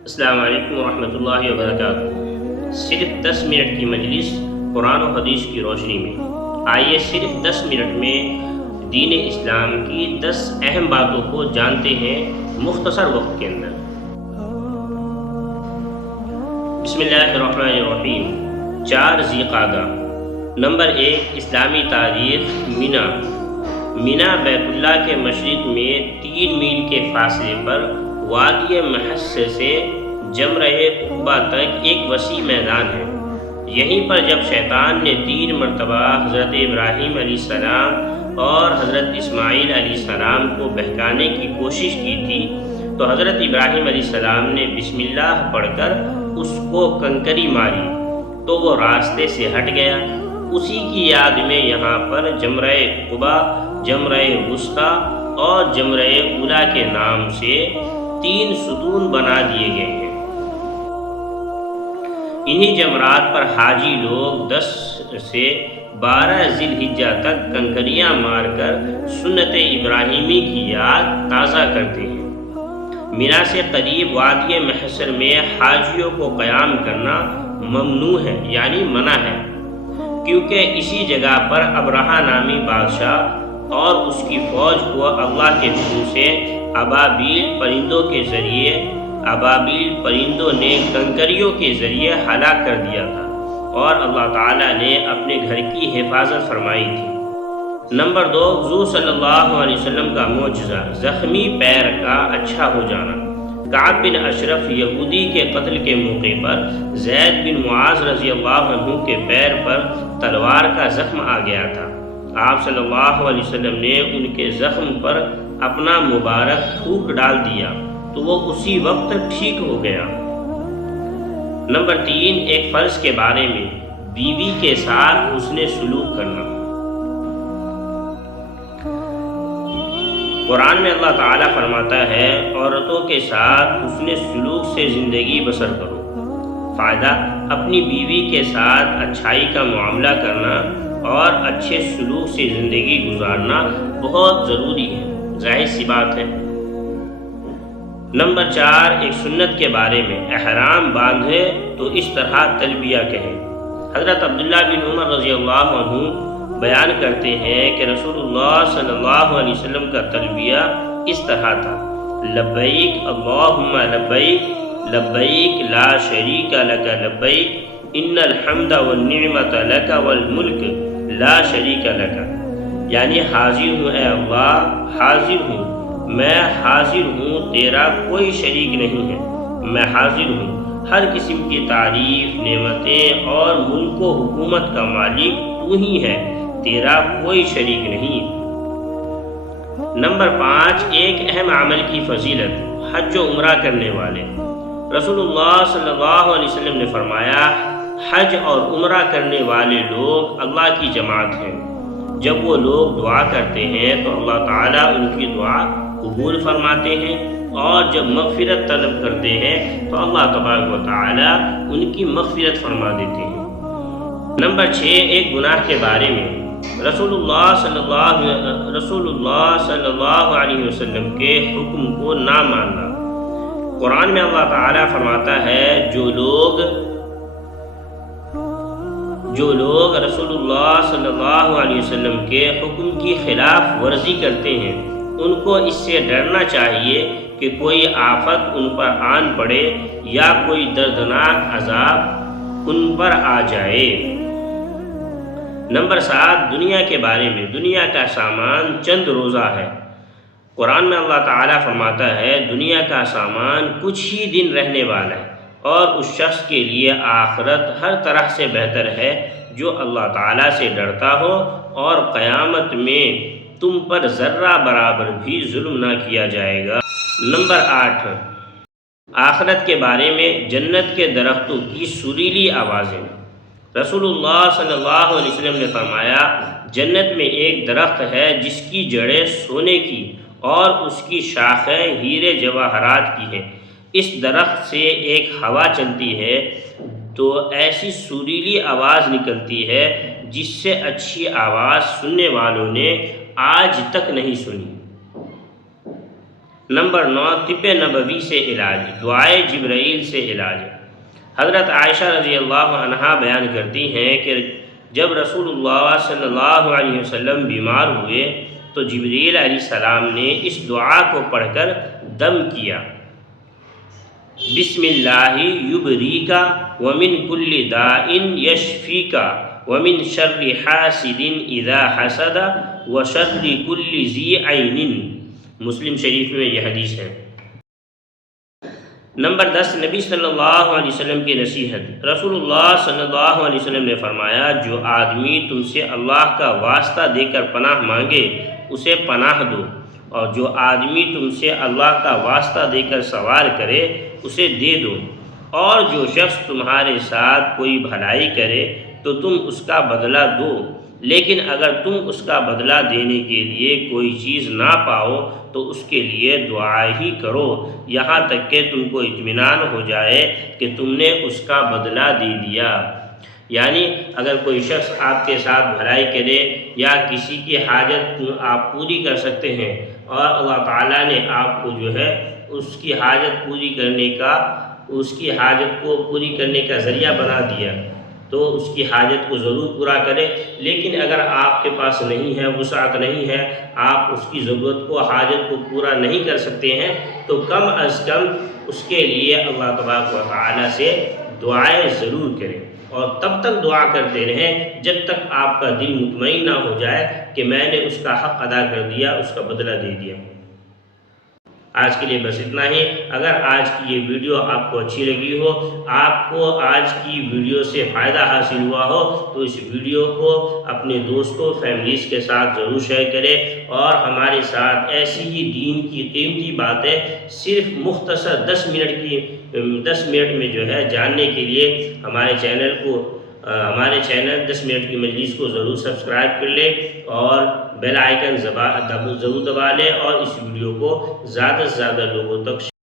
السلام علیکم ورحمۃ اللہ وبرکاتہ۔ صرف 10 منٹ کی مجلس قرآن و حدیث کی روشنی میں، آئیے صرف 10 منٹ میں دین اسلام کی 10 اہم باتوں کو جانتے ہیں مختصر وقت کے اندر۔ بسم اللہ الرحمن الرحیم۔ 4 ذی قعدہ۔ نمبر 1، اسلامی تاریخ۔ مینا بیت اللہ کے مشرق میں 3 میل کے فاصلے پر وادی محس سے جمرہ عقبہ تک ایک وسیع میدان ہے۔ یہیں پر جب شیطان نے 3 مرتبہ حضرت ابراہیم علیہ السلام اور حضرت اسماعیل علیہ السلام کو بہکانے کی کوشش کی تھی تو حضرت ابراہیم علیہ السلام نے بسم اللہ پڑھ کر اس کو کنکری ماری تو وہ راستے سے ہٹ گیا۔ اسی کی یاد میں یہاں پر جمرہ عقبہ، جمرہ وسطیٰ اور جمرہ اولیٰ کے نام سے 3 ستون بنا دیے گئے ہیں۔ انہی جمرات پر حاجی لوگ 10 سے 12 ذی الحجہ تک کنکریاں مار کر سنت ابراہیمی کی یاد تازہ کرتے ہیں۔ مینا سے قریب وادی محشر میں حاجیوں کو قیام کرنا ممنوع ہے، یعنی منع ہے، کیونکہ اسی جگہ پر ابرہہ نامی بادشاہ اور اس کی فوج کو اللہ کے حکم سے ابابیل پرندوں نے کنکریوں کے ذریعے ہلاک کر دیا تھا اور اللہ تعالیٰ نے اپنے گھر کی حفاظت فرمائی تھی۔ نمبر 2، حضور صلی اللہ علیہ وسلم کا معجزہ، زخمی پیر کا اچھا ہو جانا۔ کعب بن اشرف یہودی کے قتل کے موقع پر زید بن معاذ رضی اللہ عنہ کے پیر پر تلوار کا زخم آ گیا تھا۔ آپ صلی اللہ علیہ وسلم نے ان کے زخم پر اپنا مبارک تھوک ڈال دیا تو وہ اسی وقت ٹھیک ہو گیا۔ نمبر 3، ایک فرض کے بارے میں، بیوی کے ساتھ حسن سلوک کرنا۔ قرآن میں اللہ تعالیٰ فرماتا ہے، عورتوں کے ساتھ حسن سلوک سے زندگی بسر کرو۔ فائدہ، اپنی بیوی کے ساتھ اچھائی کا معاملہ کرنا اور اچھے سلوک سے زندگی گزارنا بہت ضروری ہے، ظاہر سی بات ہے۔ نمبر 4، ایک سنت کے بارے میں، احرام باندھے تو اس طرح تلبیہ کہیں۔ حضرت عبداللہ بن عمر رضی اللہ عنہ بیان کرتے ہیں کہ رسول اللہ صلی اللہ علیہ وسلم کا تلبیہ اس طرح تھا: لبیک اللہم لبیک، لبیک لا شریک لک لبیک، ان الحمد والنعمت لک والملک لا شریک لک، یعنی حاضر ہوں اے اللہ، حاضر ہوں، میں حاضر ہوں، تیرا کوئی شریک نہیں ہے، میں حاضر ہوں، ہر قسم کی تعریف، نعمتیں اور ملک و حکومت کا مالک تو ہی ہے، تیرا کوئی شریک نہیں۔ نمبر 5، ایک اہم عمل کی فضیلت، حج و عمرہ کرنے والے۔ رسول اللہ صلی اللہ علیہ وسلم نے فرمایا، حج اور عمرہ کرنے والے لوگ اللہ کی جماعت ہیں۔ جب وہ لوگ دعا کرتے ہیں تو اللہ تعالیٰ ان کی دعا قبول فرماتے ہیں، اور جب مغفرت طلب کرتے ہیں تو اللہ تبارک و تعالیٰ ان کی مغفرت فرما دیتے ہیں۔ نمبر 6، ایک گناہ کے بارے میں، رسول اللہ صلی اللہ علیہ وسلم کے حکم کو نہ ماننا۔ قرآن میں اللہ تعالیٰ فرماتا ہے، جو لوگ رسول اللہ صلی اللہ علیہ وسلم کے حکم کی خلاف ورزی کرتے ہیں، ان کو اس سے ڈرنا چاہیے کہ کوئی آفت ان پر آن پڑے یا کوئی دردناک عذاب ان پر آ جائے۔ نمبر 7، دنیا کے بارے میں، دنیا کا سامان چند روزہ ہے۔ قرآن میں اللہ تعالیٰ فرماتا ہے، دنیا کا سامان کچھ ہی دن رہنے والا ہے، اور اس شخص کے لیے آخرت ہر طرح سے بہتر ہے جو اللہ تعالیٰ سے ڈرتا ہو اور قیامت میں تم پر ذرہ برابر بھی ظلم نہ کیا جائے گا۔ نمبر 8، آخرت کے بارے میں، جنت کے درختوں کی سریلی آوازیں۔ رسول اللہ صلی اللہ علیہ وسلم نے فرمایا، جنت میں ایک درخت ہے جس کی جڑیں سونے کی اور اس کی شاخیں ہیرے جواہرات کی ہیں۔ اس درخت سے ایک ہوا چلتی ہے تو ایسی سریلی آواز نکلتی ہے جس سے اچھی آواز سننے والوں نے آج تک نہیں سنی۔ نمبر 9، طب نبوی سے علاج، دعائے جبرائیل سے علاج۔ حضرت عائشہ رضی اللہ عنہا بیان کرتی ہیں کہ جب رسول اللہ صلی اللہ علیہ وسلم بیمار ہوئے تو جبرائیل علیہ السلام نے اس دعا کو پڑھ کر دم کیا، بسم اللہ یبریکا ومن کل داء یشفیکا ومن شر حاسد اذا حسد وشر کل ذی عین۔ مسلم شریف میں یہ حدیث ہے۔ نمبر 10، نبی صلی اللہ علیہ وسلم کی نصیحت۔ رسول اللہ صلی اللہ علیہ وسلم نے فرمایا، جو آدمی تم سے اللہ کا واسطہ دے کر پناہ مانگے اسے پناہ دو، اور جو آدمی تم سے اللہ کا واسطہ دے کر سوال کرے اسے دے دو، اور جو شخص تمہارے ساتھ کوئی بھلائی کرے تو تم اس کا بدلہ دو، لیکن اگر تم اس کا بدلہ دینے کے لیے کوئی چیز نہ پاؤ تو اس کے لیے دعا ہی کرو، یہاں تک کہ تم کو اطمینان ہو جائے کہ تم نے اس کا بدلہ دے دیا۔ یعنی اگر کوئی شخص آپ کے ساتھ بھلائی کرے یا کسی کی حاجت آپ پوری کر سکتے ہیں اور اللہ تعالیٰ نے آپ کو جو ہے اس کی حاجت کو پوری کرنے کا ذریعہ بنا دیا تو اس کی حاجت کو ضرور پورا کرے، لیکن اگر آپ کے پاس نہیں ہے، وسعت نہیں ہے، آپ اس کی ضرورت کو، حاجت کو پورا نہیں کر سکتے ہیں، تو کم از کم اس کے لیے اللہ تبارک و تعالیٰ سے دعائیں ضرور کریں، اور تب تک دعا کرتے رہیں جب تک آپ کا دل مطمئن نہ ہو جائے کہ میں نے اس کا حق ادا کر دیا، اس کا بدلہ دے دیا۔ آج کے لیے بس اتنا ہی۔ اگر آج کی یہ ویڈیو آپ کو اچھی لگی ہو، آپ کو آج کی ویڈیو سے فائدہ حاصل ہوا ہو، تو اس ویڈیو کو اپنے دوستوں، فیملیز کے ساتھ ضرور شیئر کریں، اور ہمارے ساتھ ایسی ہی دین کی قیمتی باتیں صرف مختصر 10 منٹ میں جو ہے جاننے کے لیے ہمارے چینل 10 منٹ کی مجلس کو ضرور سبسکرائب کر لیں، اور بیل آئیکن ضرور دبا لیں، اور اس ویڈیو کو زیادہ سے زیادہ لوگوں تک